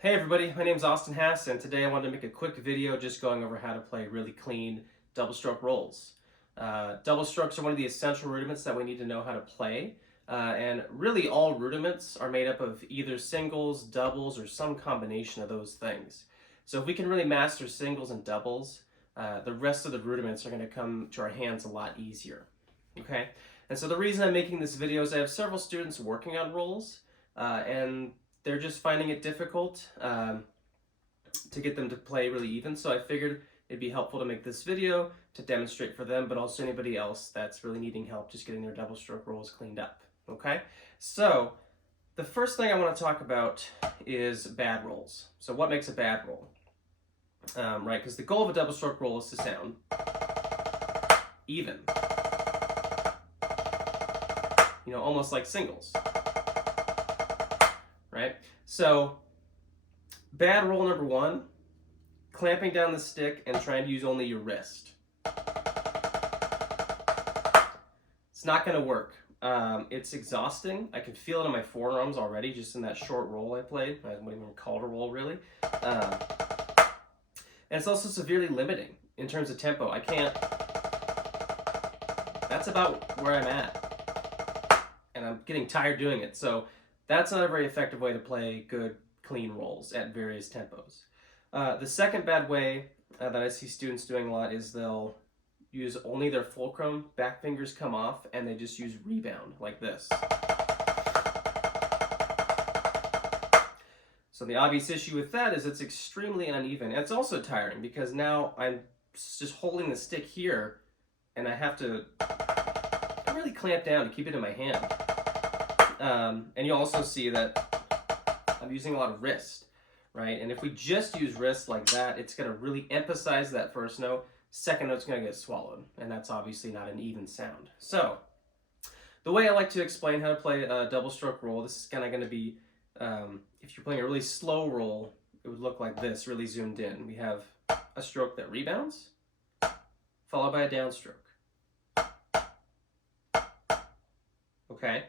Hey everybody, my name is Austin Hass, and today I wanted to make a quick video just going over how to play really clean double stroke rolls. Double strokes are one of the essential rudiments that we need to know how to play, and really all rudiments are made up of either singles, doubles, or some combination of those things. So if we can really master singles and doubles, the rest of the rudiments are going to come to our hands a lot easier. Okay, and so the reason I'm making this video is I have several students working on rolls, and they're just finding it difficult to get them to play really even. So I figured it'd be helpful to make this video to demonstrate for them, but also anybody else that's really needing help just getting their double stroke rolls cleaned up. Okay, so the first thing I want to talk about is bad rolls. So what makes a bad roll? Right, because the goal of a double stroke roll is to sound even. You know, almost like singles. Right? So, bad roll number one, clamping down the stick and trying to use only your wrist. It's not going to work. It's exhausting. I can feel it in my forearms already, just in that short roll I played. I wouldn't even call it a roll, really. And it's also severely limiting in terms of tempo. I can't... That's about where I'm at. And I'm getting tired doing it. So, that's not a very effective way to play good, clean rolls at various tempos. The second bad way that I see students doing a lot is they'll use only their fulcrum, back fingers come off, and they just use rebound, like this. So the obvious issue with that is it's extremely uneven. And it's also tiring, because now I'm just holding the stick here, and I have to really clamp down to keep it in my hand. And you'll also see that I'm using a lot of wrist, right? And if we just use wrist like that, it's going to really emphasize that first note. Second note's going to get swallowed, and that's obviously not an even sound. So, the way I like to explain how to play a double stroke roll, this is kind of going to be, if you're playing a really slow roll, it would look like this, really zoomed in. We have a stroke that rebounds, followed by a downstroke. Okay?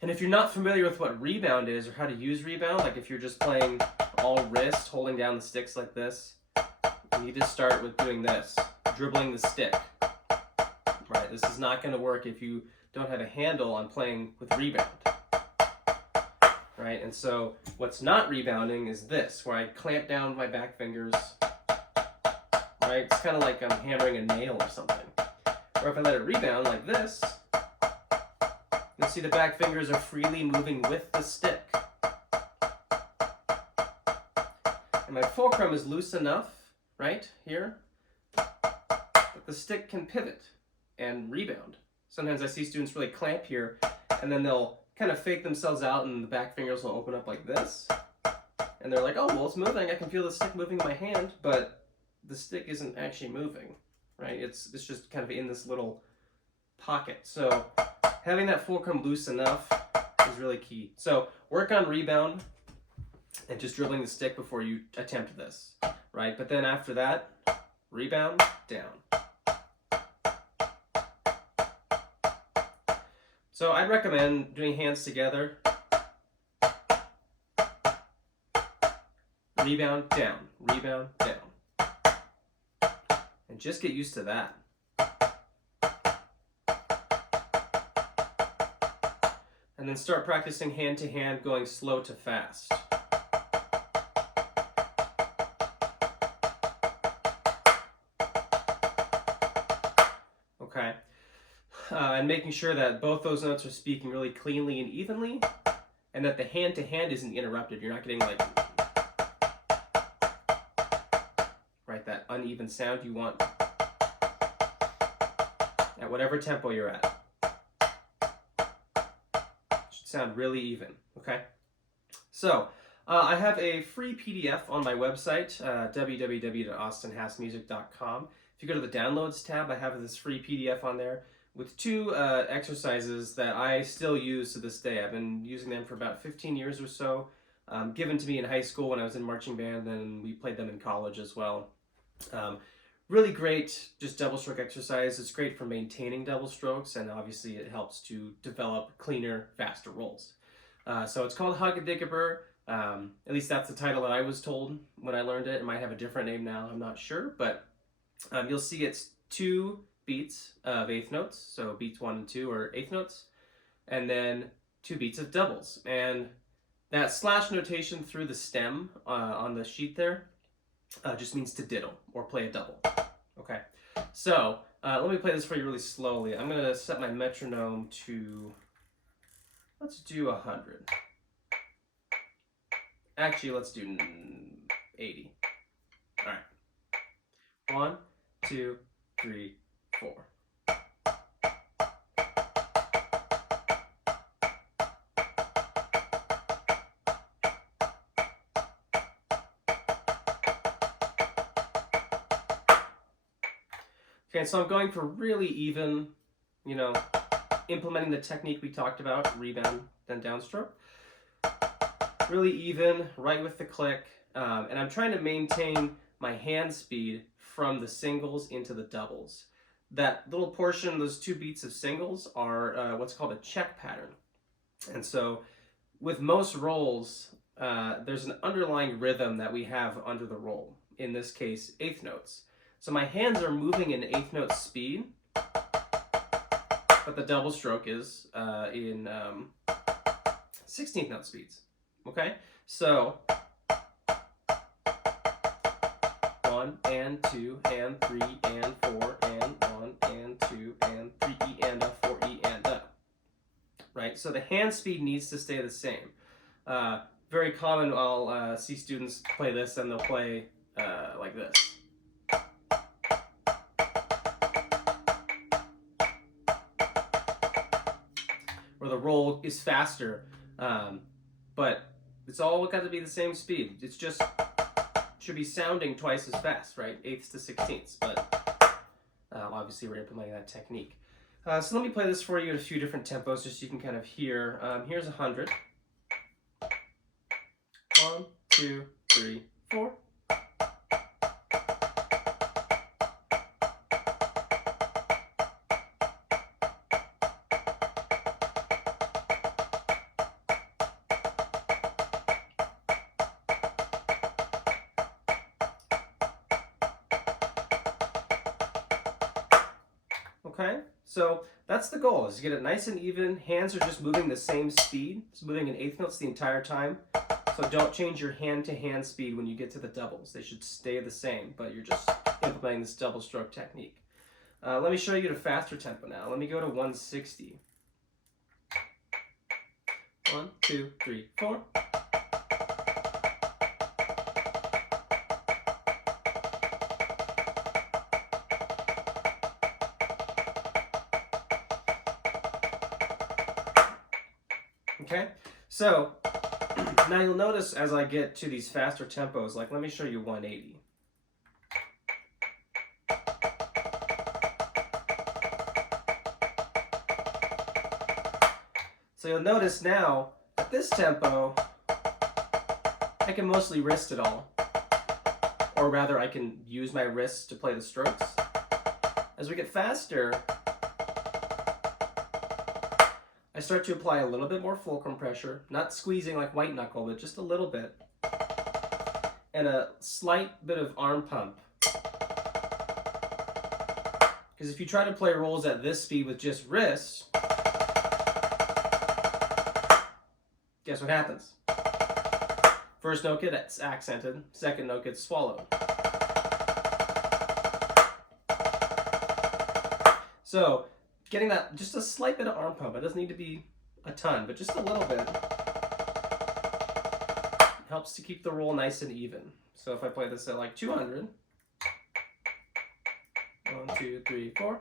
And if you're not familiar with what rebound is or how to use rebound, like if you're just playing all wrist, holding down the sticks like this, you need to start with doing this, dribbling the stick. Right? This is not going to work if you don't have a handle on playing with rebound. Right? And so what's not rebounding is this, where I clamp down my back fingers. Right? It's kind of like I'm hammering a nail or something. Or if I let it rebound like this, you'll see the back fingers are freely moving with the stick. And my fulcrum is loose enough, right, here, that the stick can pivot and rebound. Sometimes I see students really clamp here, and then they'll kind of fake themselves out, and the back fingers will open up like this. And they're like, oh, well, it's moving. I can feel the stick moving in my hand, but the stick isn't actually moving, right? It's just kind of in this little pocket. So having that fulcrum loose enough is really key. So work on rebound and just dribbling the stick before you attempt this, right? But then after that, rebound, down. So I'd recommend doing hands together. Rebound, down, rebound, down. And just get used to that. And then start practicing hand to hand, going slow to fast. Okay. And making sure that both those notes are speaking really cleanly and evenly, and that the hand to hand isn't interrupted. You're not getting like, right, that uneven sound you want at whatever tempo you're at. Sound really even, okay? So, I have a free PDF on my website, www.austinhassmusic.com. If you go to the Downloads tab, I have this free PDF on there with two exercises that I still use to this day. I've been using them for about 15 years or so, given to me in high school when I was in marching band, and we played them in college as well. Really great, just double stroke exercise. It's great for maintaining double strokes, and obviously it helps to develop cleaner, faster rolls. So it's called Hug-a-Digga-Burr. At least that's the title that I was told when I learned it. It might have a different name now, I'm not sure, but you'll see it's 2 beats of eighth notes, so beats 1 and 2 are eighth notes, and then 2 beats of doubles. And that slash notation through the stem on the sheet there just means to diddle or play a double. Okay, so let me play this for you really slowly. I'm going to set my metronome to, let's do 100. Actually, let's do 80. All right. 1, 2, 3, 4. Okay, so I'm going for really even, you know, implementing the technique we talked about, rebound, then downstroke. Really even, right with the click, and I'm trying to maintain my hand speed from the singles into the doubles. That little portion, those 2 beats of singles, are what's called a check pattern. And so with most rolls, there's an underlying rhythm that we have under the roll, in this case, eighth notes. So my hands are moving in eighth note speed, but the double stroke is in 16th note speeds. Okay, so 1 and 2 and 3 and 4 and 1 and 2 and 3 E and a 4 E and a. Right, so the hand speed needs to stay the same. Very common, I'll see students play this and they'll play like this. Where the roll is faster, but it's all got to be the same speed. It's just should be sounding twice as fast, right? Eighths to 16ths, but obviously we're implementing that technique. So let me play this for you at a few different tempos just so you can kind of hear. Here's 100. 1, 2, 3, 4. Okay, so that's the goal, is to get it nice and even. Hands are just moving the same speed. It's moving in eighth notes the entire time. So don't change your hand-to-hand speed when you get to the doubles. They should stay the same, but you're just implementing this double stroke technique. Let me show you at a faster tempo now. Let me go to 160. 1, 2, 3, 4. Okay, so now you'll notice as I get to these faster tempos, like let me show you 180. So you'll notice now, at this tempo, I can mostly wrist it all. Or rather, I can use my wrists to play the strokes. As we get faster, I start to apply a little bit more fulcrum pressure, not squeezing like white knuckle, but just a little bit. And a slight bit of arm pump. Because if you try to play rolls at this speed with just wrists, guess what happens? First note gets accented, second note gets swallowed. So, getting that, just a slight bit of arm pump, it doesn't need to be a ton, but just a little bit, helps to keep the roll nice and even. So if I play this at like 200, 1, 2, 3, 4.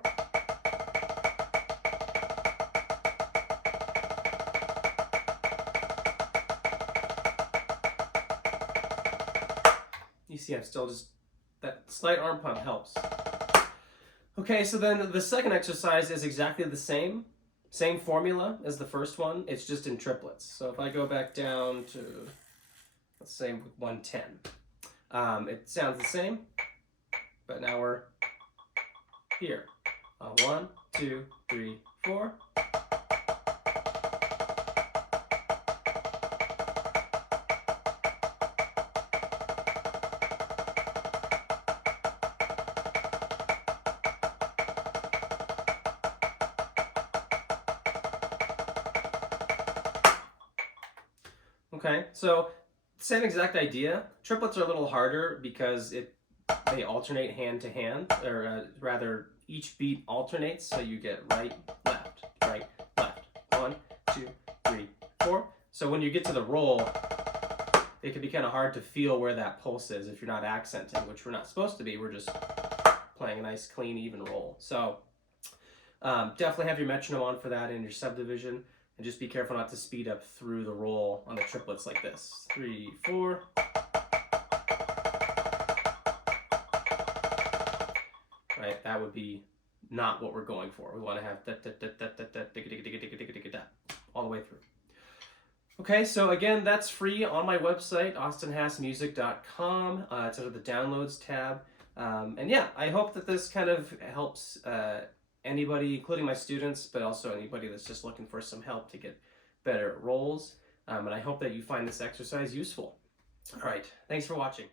You see I'm still just, that slight arm pump helps. Okay, so then the second exercise is exactly the same formula as the first one, it's just in triplets. So if I go back down to, let's say 110, it sounds the same, but now we're here. 1, 2, 3, 4. Okay, so same exact idea. Triplets are a little harder because they alternate hand to hand, or rather, each beat alternates, so you get right, left, right, left. 1, 2, 3, 4. So when you get to the roll, it can be kind of hard to feel where that pulse is if you're not accenting, which we're not supposed to be. We're just playing a nice, clean, even roll. So definitely have your metronome on for that in your subdivision, and just be careful not to speed up through the roll on the triplets like this. 3, 4. Right, that would be not what we're going for. We want to have all the way through. Okay, so again, that's free on my website, austinhassmusic.com. It's under the Downloads tab. And yeah, I hope that this kind of helps anybody, including my students, but also anybody that's just looking for some help to get better rolls. And I hope that you find this exercise useful. All right, thanks for watching.